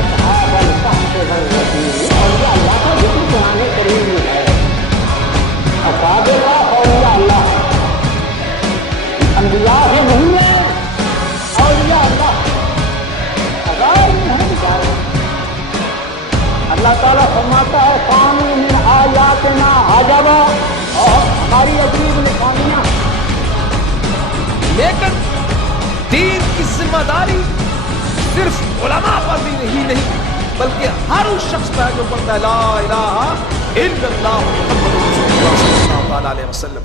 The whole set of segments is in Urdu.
أصحاب الكهف والرقيم أولياء الله کا ذکر قرآن کریم میں ہے. اصحاب الکہف اولیاء اللہ انبیاء بھی نہیں ہیں, اولیاء اللہ غیر نہیں بچارے. اللہ تعالیٰ فرماتا ہے فَانُ مِنْ آیَاتِنَا عَجَبًا, اور ہماری عجیب نشانیاں. لیکن دین کی ذمہ داری صرف علماء پر بھی نہیں بلکہ ہر اس شخص پر جو پڑھتا ہے لا الہ الا اللہ محمد رسول اللہ صلی اللہ تعالی علیہ وسلم.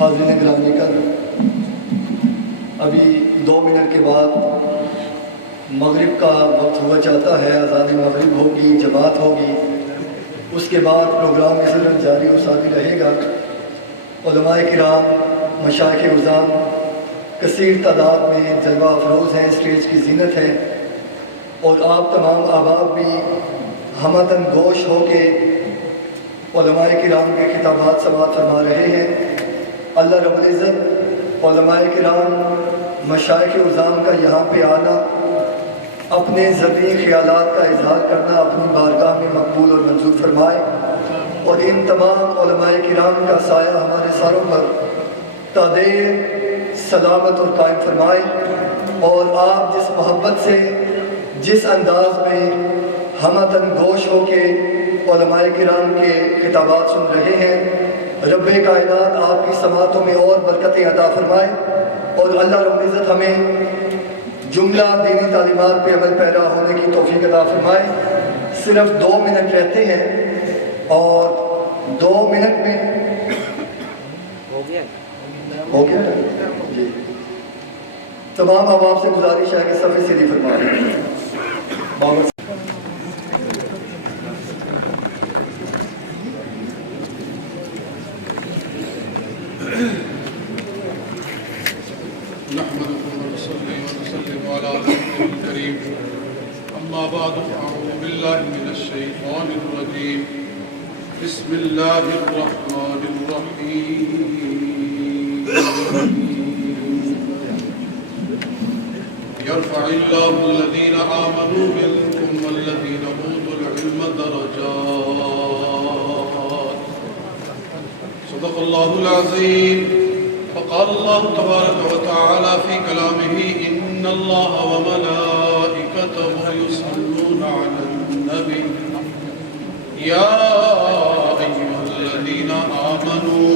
حاضرین گرامی کر ابھی 2 منٹ کے بعد مغرب کا وقت ہوا چاہتا ہے, اذان مغرب ہوگی, جماعت ہوگی, اس کے بعد پروگرام اس طرح جاری و ساری رہے گا. علماء کرام, مشائخ عظام کثیر تعداد میں جلوہ افروز ہیں, اسٹیج کی زینت ہے, اور آپ تمام احباب بھی ہمدن گوش ہو کے علماء کرام کے خطابات سماعت فرما رہے ہیں. اللہ رب العزت علماء کرام, مشائخ عظام کا یہاں پہ آنا, اپنے ذاتی خیالات کا اظہار کرنا اپنی بارگاہ میں مقبول اور منظور فرمائے, اور ان تمام علماء کرام کا سایہ ہمارے سروں پر تادیر سلامت اور قائم فرمائے. اور آپ جس محبت سے, جس انداز میں ہمدن گوش ہو کے علماء کرام کے خطابات سن رہے ہیں, رب کائنات آپ کی سماعتوں میں اور برکتیں عطا فرمائے, اور اللہ رب العزت ہمیں جملہ دینی تعلیمات پہ عمل پیرا ہونے کی توفیق عطا فرمائے. صرف 2 منٹ رہتے ہیں, اور 2 منٹ میں ہو گیا جی. تمام عوام سے گزارش ہے کہ صفحے سیدھی فرمائیں. بسم الله الرحمن الرحيم. يرفع الله الذين آمنوا منكم والذين أوتوا العلم درجات. صدق الله العظيم. فقال الله تبارك وتعالى في كلامه إن الله وملائكته يصلون على النبي يا أيها الذين آمنوا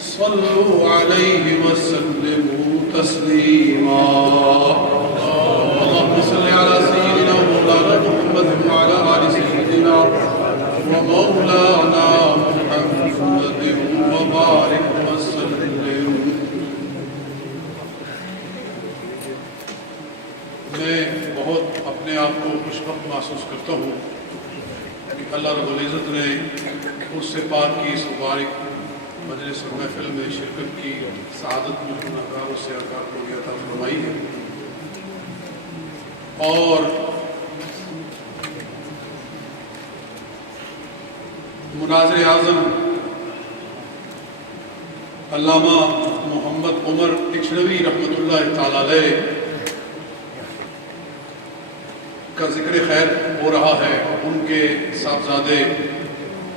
صلوا عليه وسلموا تسليما. اللهم صل على سيدنا ومولانا محمد وعلى آل سيدنا ومولانا محمد وبارك وسلم. میں بہت اپنے آپ کو خوشبخت محسوس کرتا ہوں کہ اللہ رب العزت نے اس سے پاک کی اس مبارک مجلس اور محفل میں شرکت کی سعادت میں گناہگاروں سے عطا فرمائی ہے. اور مناظر اعظم علامہ محمد عمر اچھڑوی رحمۃ اللہ تعالی علیہ کا ذکر خیر ہو رہا ہے. ان کے صاحبزادے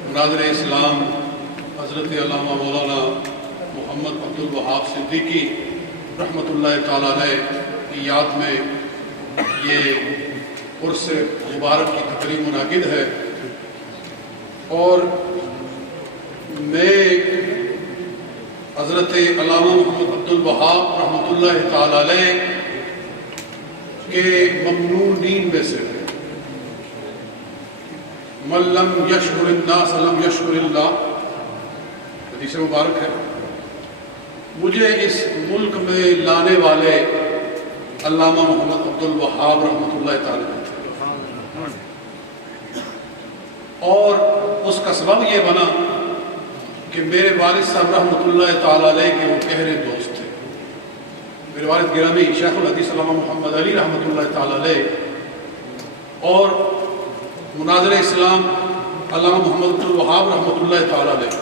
مناظر اسلام حضرت علامہ مولانا محمد عبدالوہاب صدیقی رحمۃ اللہ تعالی علیہ کی یاد میں یہ عرس مبارک کی تقریب منعقد ہے. اور میں حضرت علامہ محمد عبدالوہاب رحمۃ اللہ تعالی علیہ کے ممنونین میں سے من لم یشکر الناس لم یشکر اللہ حدیث مبارک ہے. مجھے اس ملک میں لانے والے علامہ محمد عبدالوہاب رحمۃ اللہ تعالی علیہ تھے, اور اس کا سبب یہ بنا کہ میرے والد صاحب رحمۃ اللہ تعالی علیہ کے وہ گہرے دوست تھے. میرے میرے والد گرامی شیخ الحدیث علامہ محمد علی رحمۃ اللہ تعالیٰ علیہ اور مناظر اسلام علامہ محمد عبد الوہاب رحمۃ اللہ تعالیٰ علیہ،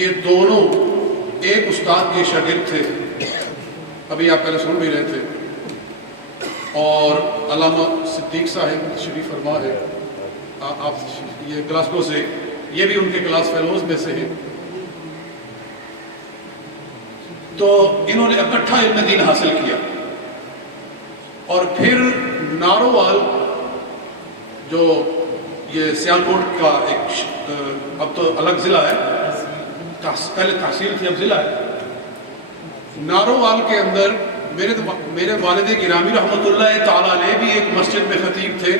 یہ دونوں ایک استاد کے شاگرد تھے، ابھی آپ پہلے سن بھی رہے تھے، اور علامہ صدیق صاحب تشریف فرما ہے، آپ یہ گلاسگو سے، یہ بھی ان کے کلاس فیلوز میں سے ہیں۔ تو انہوں نے اکٹھا علم دین حاصل کیا، اور پھر نارووال جو یہ سیالکوٹ کا ایک اب تو الگ ضلع ہے، پہلے تحصیل تھی اب ضلع ہے، نارووال کے اندر میرے والد گرامی رحمۃ اللہ تعالیٰ علیہ بھی ایک مسجد میں خطیب تھے،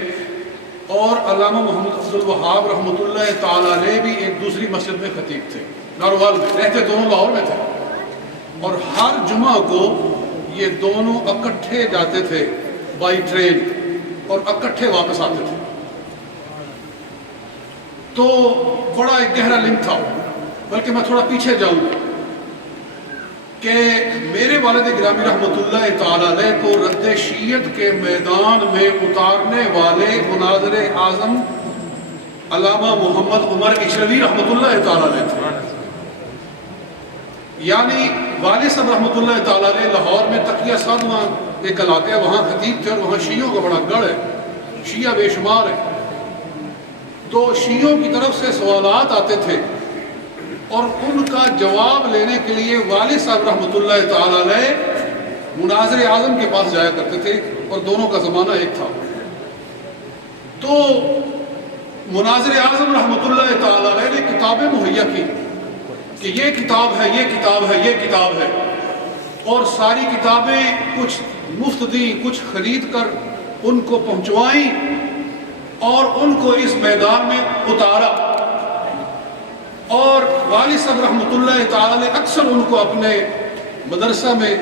اور علامہ محمد عبد الوہاب رحمۃ اللہ تعالیٰ علیہ بھی ایک دوسری مسجد میں خطیب تھے، نارووال میں رہتے دونوں لاہور میں تھے، اور ہر جمعہ کو یہ دونوں اکٹھے جاتے تھے بائی ٹرین اور اکٹھے واپس آتے تھے۔ تو بڑا ایک گہرا لنک تھا، بلکہ میں تھوڑا پیچھے جاؤں کہ میرے والد گرامی رحمۃ اللہ تعالیٰ علیہ کو رد شیعت کے میدان میں اتارنے والے مناظر اعظم علامہ محمد عمر اشروی رحمۃ اللہ تعالیٰ علیہ تھے، یعنی والد صاحب رحمۃ اللہ تعالیٰ علیہ لاہور میں تقیہ سادواں ایک علاقہ ہے، وہاں خطیب تھے، اور وہاں شیعوں کا بڑا گڑھ ہے، شیعہ بے شمار ہے، تو شیعوں کی طرف سے سوالات آتے تھے، اور ان کا جواب لینے کے لیے والد صاحب رحمۃ اللہ تعالیٰ علیہ مناظر اعظم کے پاس جایا کرتے تھے، اور دونوں کا زمانہ ایک تھا۔ تو مناظر اعظم رحمۃ اللہ تعالیٰ علیہ نے کتابیں مہیا کی کہ یہ کتاب ہے، یہ کتاب ہے، یہ کتاب ہے، اور ساری کتابیں کچھ مفت دی، کچھ خرید کر ان کو پہنچوائیں، اور ان کو اس میدان میں اتارا، اور والد صاحب رحمۃ اللہ تعالیٰ نے اکثر ان کو اپنے مدرسہ میں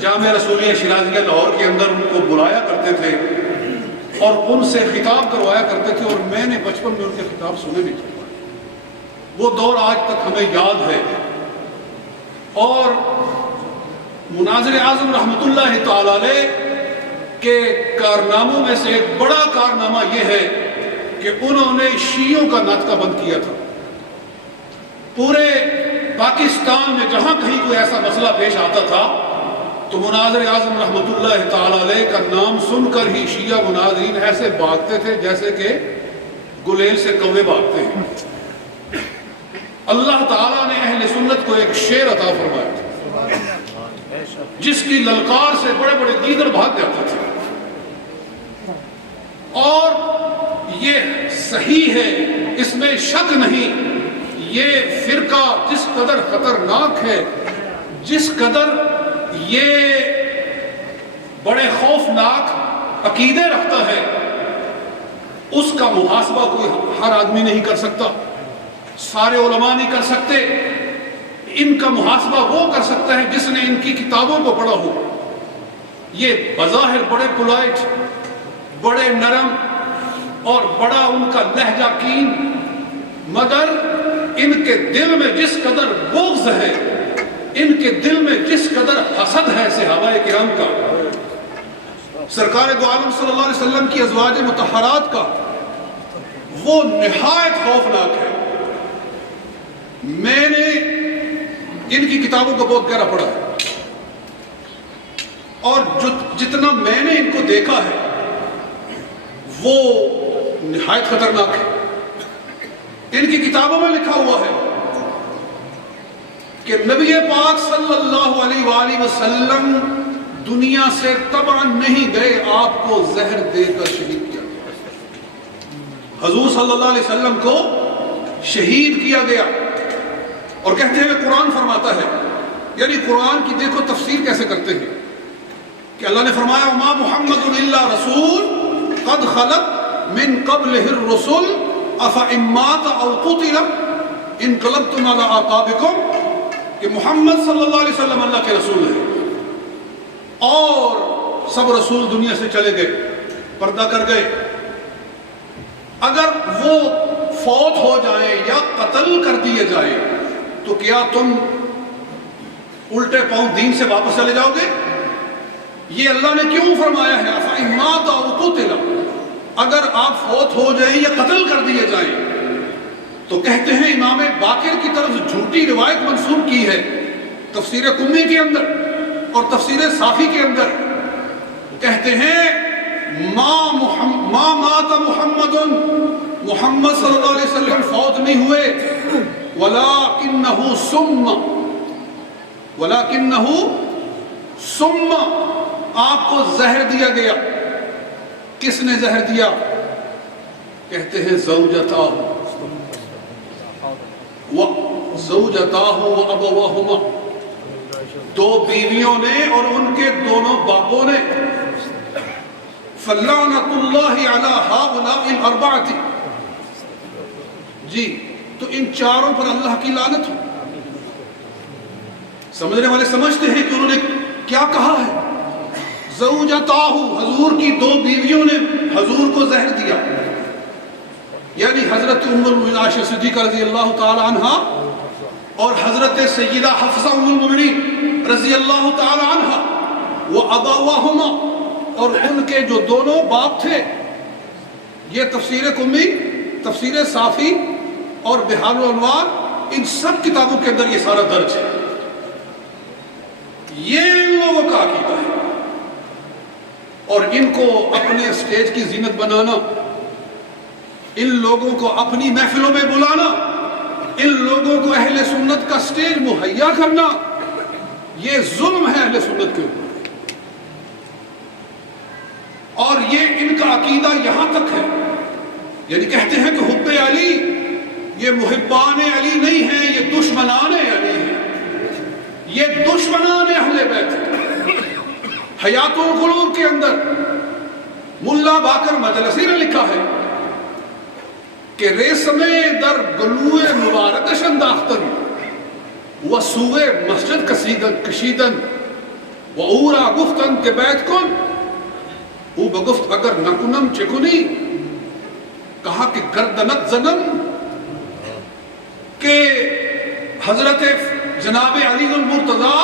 جامعہ رسولیہ شیرازیہ لاہور کے اندر ان کو بلایا کرتے تھے، اور ان سے خطاب کروایا کرتے تھے، اور میں نے بچپن میں ان کے خطاب سنے بھی تھے۔ وہ دور آج تک ہمیں یاد ہے، اور مناظر اعظم رحمۃ اللہ تعالیٰ علیہ کے کارناموں میں سے ایک بڑا کارنامہ یہ ہے کہ انہوں نے شیعوں کا ناطقہ بند کیا تھا۔ پورے پاکستان میں جہاں کہیں کوئی ایسا مسئلہ پیش آتا تھا تو مناظر اعظم رحمۃ اللہ تعالیٰ علیہ کا نام سن کر ہی شیعہ مناظرین ایسے بھاگتے تھے جیسے کہ گلیل سے کوے بھاگتے ہیں۔ اللہ تعالیٰ نے اہل سنت کو ایک شعر عطا فرمایا تھا، جس کی للکار سے بڑے بڑے دیگر بھاگ جاتے تھے، اور یہ صحیح ہے، اس میں شک نہیں، یہ فرقہ جس قدر خطرناک ہے، جس قدر یہ بڑے خوفناک عقیدے رکھتا ہے، اس کا محاسبہ کوئی ہر آدمی نہیں کر سکتا، سارے علماء نہیں کر سکتے۔ ان کا محاسبہ وہ کر سکتا ہے جس نے ان کی کتابوں کو پڑھا ہو۔ یہ بظاہر بڑے پولائٹ، بڑے نرم، اور بڑا ان کا لہجہ کین، مگر ان کے دل میں جس قدر بغض ہے، ان کے دل میں جس قدر حسد ہے صحابہ کرام کا، سرکار دو عالم صلی اللہ علیہ وسلم کی ازواج مطہرات کا، وہ نہایت خوفناک ہے۔ میں نے ان کی کتابوں کو بہت گہرا پڑھا ہے، اور جتنا میں نے ان کو دیکھا ہے وہ نہایت خطرناک ہے۔ ان کی کتابوں میں لکھا ہوا ہے کہ نبی پاک صلی اللہ علیہ وآلہ وسلم دنیا سے طبعا نہیں گئے، آپ کو زہر دے کر شہید کیا گیا۔ حضور صلی اللہ علیہ وسلم کو شہید کیا گیا، اور کہتے ہیں قرآن فرماتا ہے، یعنی قرآن کی دیکھو تفسیر کیسے کرتے ہیں کہ اللہ نے فرمایا وَمَا مُحَمَّدٌ إِلَّا رَسُولٌ قَدْ خَلَتْ مِن قَبْلِهِ الرُّسُلُ أَفَإِن مَّاتَ أَوْ قُتِلَ انقلبتم علی اعقابکم، کہ محمد صلی اللہ علیہ وسلم اللہ کے رسول ہیں، اور سب رسول دنیا سے چلے گئے، پردہ کر گئے، اگر وہ فوت ہو جائیں یا قتل کر دیے جائیں تو کیا تم الٹے پاؤں دین سے واپس چلے جاؤ گے؟ یہ اللہ نے کیوں فرمایا ہے فَإِن مَاتَ أَوْ قُتِلَ، اگر آپ فوت ہو جائیں یا قتل کر دیے جائیں، تو کہتے ہیں امام باقر کی طرف جھوٹی روایت منسوب کی ہے تفسیر قمی کے اندر اور تفسیر صافی کے اندر، کہتے ہیں ما مات محمد، محمد صلی اللہ علیہ وسلم فوت نہیں ہوئے، وَلَكِنَّهُ سُمَّ آپ کو زہر دیا گیا۔ کس نے زہر دیا؟ کہتے ہیں زوجتاہ وَأَبَوَاهُمَا، دو بیویوں نے اور ان کے دونوں باپوں نے۔ فَلَّعْنَةُ اللَّهِ عَلَىٰ هَؤُلَاءِ الْأَرْبَعَةِ، جی تو ان چاروں پر اللہ کی لعنت ہو۔ سمجھنے والے سمجھتے ہیں کہ انہوں نے کیا کہا ہے؟ زوجتاہ، حضور کی دو بیویوں نے حضور کو زہر دیا، یعنی حضرت ام المؤمنین عائشہ صدیقہ رضی اللہ تعالی عنہا اور حضرت سیدہ حفصہ ام المؤمنین رضی اللہ تعالی عنہا، وَأَبَوَاهُمَا، اور ان کے جو دونوں باپ تھے۔ یہ تفسیر قمی، تفسیر صافی اور بحار الانوار، ان سب کتابوں کے اندر یہ سارا درج ہے۔ یہ ان لوگوں کا عقیدہ ہے، اور ان کو اپنے اسٹیج کی زینت بنانا، ان لوگوں کو اپنی محفلوں میں بلانا، ان لوگوں کو اہل سنت کا اسٹیج مہیا کرنا، یہ ظلم ہے اہل سنت کے اوپر۔ اور یہ ان کا عقیدہ یہاں تک ہے، یعنی کہتے ہیں کہ حب علی یہ محبان علی نہیں ہیں، یہ دشمنان علی ہیں، یہ دشمنان اہل بیت ہیں۔ حیات القلوب کے اندر ملا باقر مجلسی نے لکھا ہے کہ ریسمے در گلوئے مبارکش انداختن و سوئے مسجد کشیدن و اورا گفتن کے بیت کن، او بگفت اگر نکنم چکنی، کہا کہ گردنت زنم، کہ حضرت جناب علی المرتضیٰ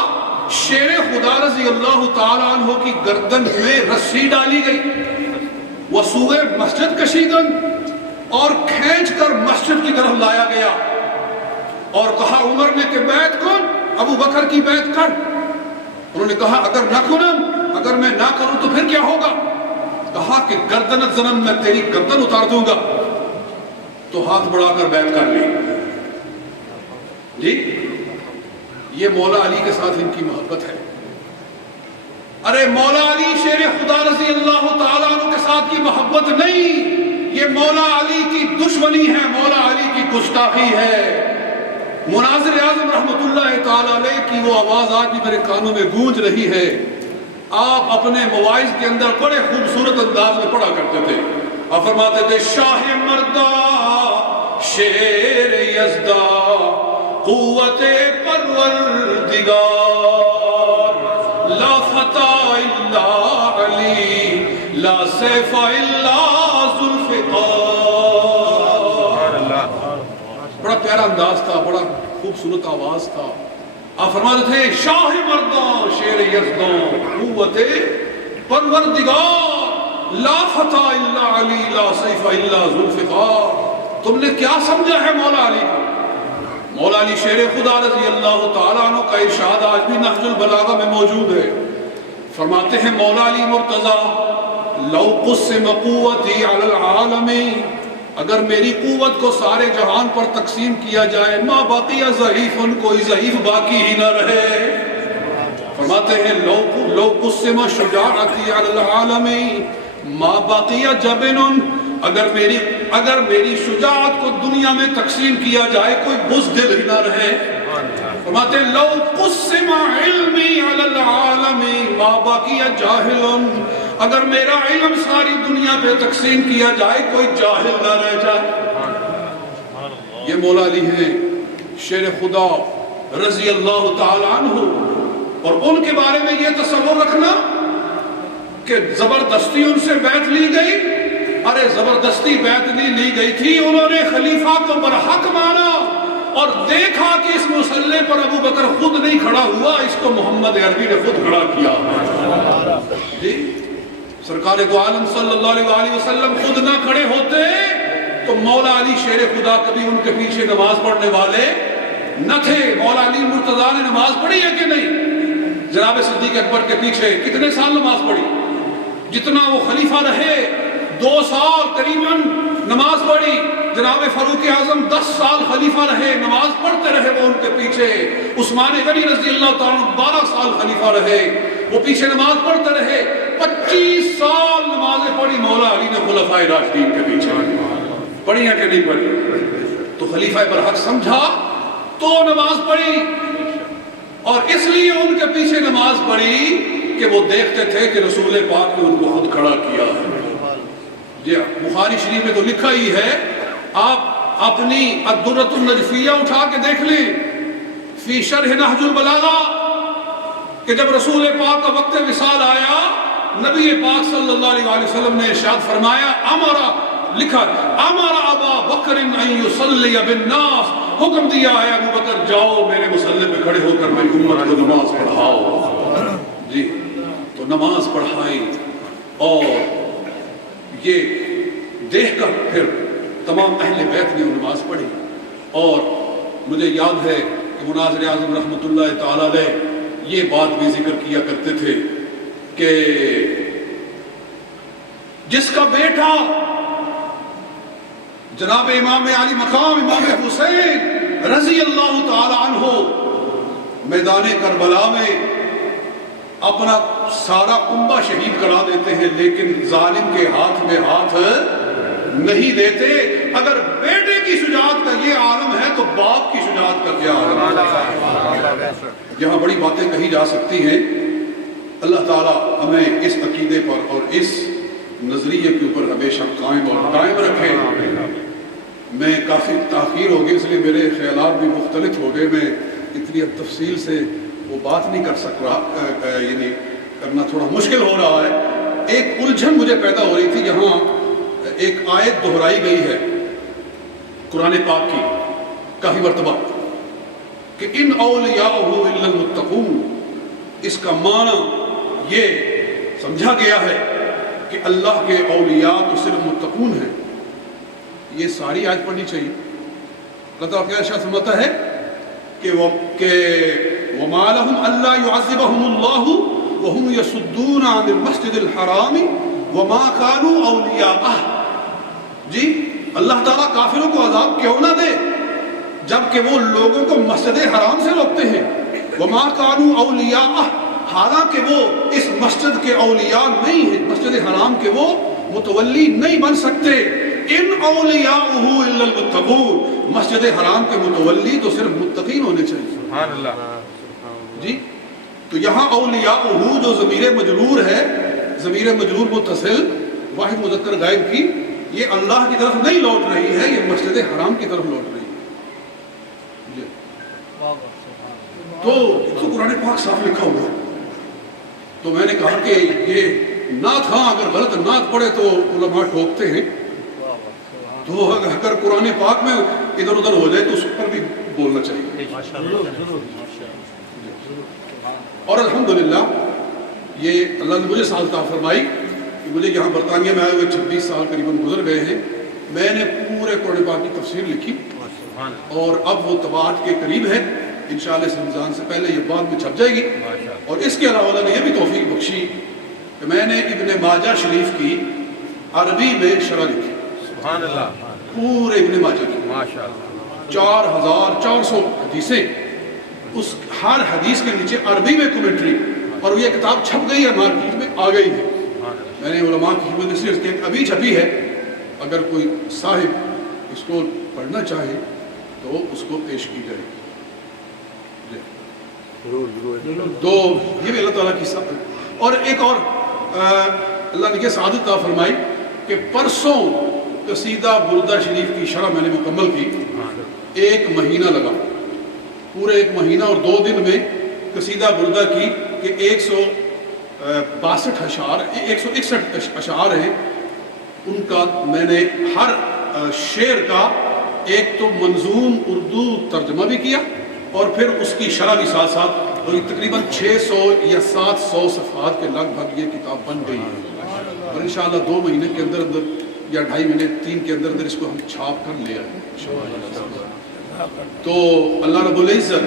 شیر خدا رضی اللہ تعالیٰ عنہ کی گردن میں رسی ڈالی گئی، وسوئے مسجد کشیدن، اور کھینچ کر مسجد کی طرف لایا گیا، اور کہا عمر نے کہ بیعت کن، ابو بکر کی بیعت کر۔ انہوں نے کہا اگر نہ کنم، اگر میں نہ کروں تو پھر کیا ہوگا؟ کہا کہ گردنت زنم، میں تیری گردن اتار دوں گا۔ تو ہاتھ بڑھا کر بیعت کر لی۔ جی یہ مولا علی کے ساتھ ان کی محبت ہے۔ ارے مولا علی شیر خدا رضی اللہ تعالیٰ عنہ کے ساتھ کی محبت نہیں، یہ مولا علی کی دشمنی ہے، مولا علی کی گستاخی ہے۔ مناظر اعظم رحمت اللہ تعالیٰ علیہ کی وہ آواز آج بھی میرے کانوں میں گونج رہی ہے۔ آپ اپنے مواعظ کے اندر بڑے خوبصورت انداز میں پڑھا کرتے تھے، آپ فرماتے تھے شاہ مردہ شیر یزدہ قوت پروردگار، لا فتح الا علی، لا سیف الا ذوالفقار۔ بڑا پیارا انداز تھا، بڑا خوبصورت آواز تھا۔ آپ فرماتے تھے شاہ مردان شیر یزدان قوت پروردگار، لا فتح الا علی، لا سیف الا ذوالفقار۔ تم نے کیا سمجھا ہے مولا علی کو؟ مولا علی شیر خدا رضی اللہ تعالیٰ عنہ کا ارشاد آج بھی نہج البلاغہ میں موجود ہے۔ فرماتے ہیں مولا علی مرتضیٰ لو قسم قوتی علی العالم، اگر میری قوت کو سارے جہان پر تقسیم کیا جائے، ما بقی ضعیف، کوئی ضعیف باقی ہی نہ رہے۔ فرماتے ہیں لو قسم شجاعتی علی العالم ما بقی جبن، اگر میری شجاعت کو دنیا میں تقسیم کیا جائے کوئی بزدل ہی نہ رہے۔ فرماتے ہیں لو قسم علمی علی العالم ما بقی جاہل، اگر میرا علم ساری دنیا پہ تقسیم کیا جائے کوئی جاہل نہ رہ جائے۔ یہ مولا علی ہیں شیر خدا رضی اللہ تعالی عنہ، اور ان کے بارے میں یہ تصور رکھنا کہ زبردستی ان سے بیعت لی گئی، ارے زبردستی بیعت نہیں لی گئی تھی، انہوں نے خلیفہ کو برحق مانا، اور دیکھا کہ اس مصلی پر ابو بکر خود نہیں کھڑا ہوا، اس کو محمد عربی نے خود کھڑا کیا۔ جی سرکار دو عالم صلی اللہ علیہ وآلہ وسلم خود نہ کھڑے ہوتے تو مولا علی شیر خدا کبھی ان کے پیچھے نماز پڑھنے والے نہ تھے۔ مولا علی مرتضیٰ نے نماز پڑھی ہے کہ نہیں؟ جناب صدیق اکبر کے پیچھے کتنے سال نماز پڑھی؟ جتنا وہ خلیفہ رہے 2 سال قریباً نماز پڑھی۔ جناب فاروق اعظم 10 سال خلیفہ رہے، نماز پڑھتے رہے وہ ان کے پیچھے۔ عثمان غنی رضی اللہ تعالیٰ 12 سال خلیفہ رہے، وہ پیچھے نماز پڑھتے رہے۔ 25 سال نمازیں پڑھی مولا علی نے خلفائے راشدین کے پیچھے۔ پڑھی ہے کہ نہیں پڑھی؟ تو خلیفہ برحق سمجھا تو نماز پڑھی، اور اس لیے ان کے پیچھے نماز پڑھی کہ وہ دیکھتے تھے کہ رسول پاک نے ان کو خود کھڑا کیا ہے۔ جی بخاری شریف میں تو لکھا ہی ہے، آپ اپنی الدرۃ النجفیہ اٹھا کے دیکھ لیں فی شرح نہج البلاغہ کہ جب رسول پاک کا وقت وصال آیا، نبی پاک صلی اللہ علیہ وآلہ وسلم نے ارشاد فرمایا، لکھا امر ابا بکر ان یصلی بالناس، حکم دیا ہے ابو بکر جاؤ میرے مصلی پہ کھڑے ہو کر میری امت کو نماز پڑھاؤ۔ جی تو نماز پڑھائی، اور یہ دیکھ کر پھر تمام اہل بیت نے نماز پڑھی۔ اور مجھے یاد ہے کہ مناظر اعظم رحمۃ اللہ تعالی علیہ یہ بات بھی ذکر کیا کرتے تھے کہ جس کا بیٹا جناب امام علی مقام امام حسین رضی اللہ تعالی عنہ میدان کربلا میں اپنا سارا کنبہ شہید کرا دیتے ہیں، لیکن ظالم کے ہاتھ میں ہاتھ نہیں دیتے۔ اگر بیٹے کی شجاعت کا یہ عالم ہے تو باپ کی شجاعت کا کیا عالم ہے؟ یہاں بڑی باتیں کہی جا سکتی ہیں۔ اللہ تعالیٰ ہمیں اس عقیدے پر اور اس نظریے کے اوپر ہمیشہ قائم اور دائم رکھے۔ میں کافی تاخیر ہو گئی، اس لیے میرے خیالات بھی مختلف ہو گئے، میں اتنی تفصیل سے وہ بات نہیں کر سک رہا، یعنی کرنا تھوڑا مشکل ہو رہا ہے۔ ایک الجھن مجھے پیدا ہو رہی تھی، یہاں ایک آیت دہرائی گئی ہے قرآن پاک کی کافی مرتبہ کہ ان اولیاءہ الا المتقون، اس کا معنی یہ سمجھا گیا ہے کہ اللہ کے اولیاء تو صرف متقون ہیں۔ یہ ساری آیت پڑھنی چاہیے۔ اللہ تعالیٰ کیا ارشاد فرماتا ہے کہ وَمَا لَهُمْ أَلَّا يُعَذِّبَهُمُ اللَّهُ وَهُمْ يَصُدُّونَ عَنِ الْمَسْجِدِ الْحَرَامِ وَمَا كَانُوا أَوْلِيَاءَهُ۔ جی اللہ تعالیٰ کافروں کو عذاب کیوں نہ دے جبکہ وہ لوگوں کو مسجد حرام سے روکتے ہیں۔ وَمَا كَانُوا أَوْلِيَاءَهُ، حالانکہ وہ اس مسجد کے اولیاء نہیں ہیں، مسجد حرام کے وہ متولی نہیں بن سکتے۔ ان اولیاءہ الا المتقون، مسجد حرام کے متولی تو صرف متقین ہونے چاہیے۔ سبحان اللہ۔ جی تو یہاں اولیاءہ جو ضمیر مجرور ہے، ضمیر مجرور متصل واحد مذکر غائب کی، یہ اللہ کی طرف نہیں لوٹ رہی ہے، یہ مسجد حرام کی طرف لوٹ رہی ہے۔ تو قرآن پاک صاف لکھا ہوا ہے۔ تو میں نے کہا کہ یہ نعت، ہاں اگر غلط نعت پڑھے تو علماء ٹھوکتے ہیں، تو اگر قرآن پاک میں ادھر ادھر ہو جائے تو اس پر بھی بولنا چاہیے۔ اور الحمدللہ یہ اللہ نے مجھے سعادت عطا فرمائی کہ مجھے یہاں برطانیہ میں آئے ہوئے 26 سال قریباً گزر گئے ہیں، میں نے پورے قرآن پاک کی تفسیر لکھی، اور اب وہ طباعت کے قریب ہے، انشاءاللہ اس رمضان سے پہلے یہ بعد میں چھپ جائے گی۔ اور اس کے علاوہ اللہ نے یہ بھی توفیق بخشی کہ میں نے ابن ماجہ شریف کی عربی میں شرح لکھی، سبحان اللہ، پورے ابن ماجہ کی 4400 حدیثیں، اس ہر حدیث کے نیچے عربی میں کومنٹری، اور یہ کتاب چھپ گئی ہے، مارکیٹ میں آ گئی ہے۔ میں نے علماء کی خدمت اس لیے ابھی چھپی ہے، اگر کوئی صاحب اس کو پڑھنا چاہے تو اس کو پیش کی جائے گی۔ تو یہ بھی اللہ تعالیٰ کی سعادت۔ اور ایک اور اللہ نے یہ سعادت عطا فرمائی کہ پرسوں قصیدہ بردہ شریف کی شرح میں نے مکمل کی، 1 مہینہ لگا، پورے 1 مہینہ اور 2 دن میں قصیدہ بردہ کی کہ 162 اشعار 161 اشعار ہیں، ان کا میں نے ہر شعر کا ایک تو منظوم اردو ترجمہ بھی کیا اور پھر اس کی شرح بھی ساتھ ساتھ، اور یہ تقریباً 600 یا 700 صفحات کے لگ بھگ یہ کتاب بن گئی ہے، اور انشاءاللہ 2 مہینے کے اندر اندر یا 2.5 مہینے 3 کے اندر اندر اس کو ہم چھاپ کر لے آئے۔ تو اللہ رب العزت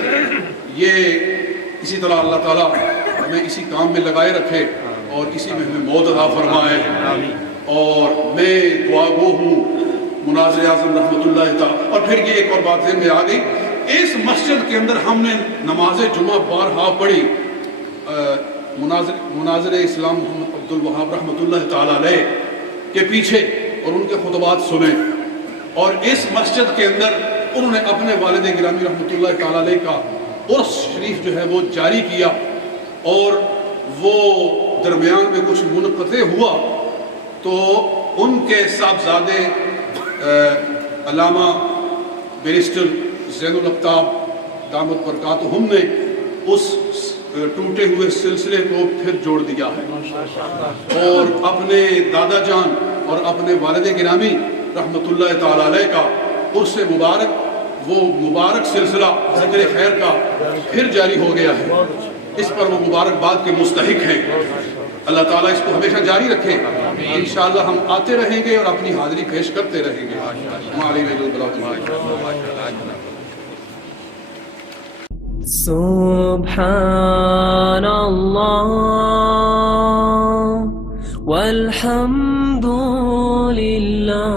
یہ اسی طرح اللہ تعالیٰ ہمیں اسی کام میں لگائے رکھے اور اسی میں ہمیں موت عطا فرمائے۔ اور میں دعا گو ہوں مناظر اعظم رحمۃ اللہ تعالیٰ۔ اور پھر یہ ایک اور بات ذہن میں آ گئی، اس مسجد کے اندر ہم نے نماز جمعہ بارہا پڑھی، مناظر اسلام محمد عبد الوہاب رحمۃ اللہ تعالیٰ علیہ کے پیچھے اور ان کے خطبات سنے، اور اس مسجد کے اندر انہوں نے اپنے والد گرامی رحمۃ اللہ تعالیٰ علیہ کا عرس شریف جو ہے وہ جاری کیا، اور وہ درمیان میں کچھ منقطع ہوا تو ان کے صاحبزادے علامہ بیرسٹر زین الاقطاب دامت برکاتہم نے اس ٹوٹے ہوئے سلسلے کو پھر جوڑ دیا ہے، اور اپنے دادا جان اور اپنے والد گرامی رحمۃ اللہ تعالی علیہ کا عرس مبارک، وہ مبارک سلسلہ ذکر خیر کا پھر جاری ہو گیا ہے۔ اس پر وہ مبارکباد کے مستحق ہیں، اللہ تعالیٰ اس کو ہمیشہ جاری رکھے۔ انشاءاللہ ہم آتے رہیں گے اور اپنی حاضری پیش کرتے رہیں گے۔ سبحان اللہ والحمد للہ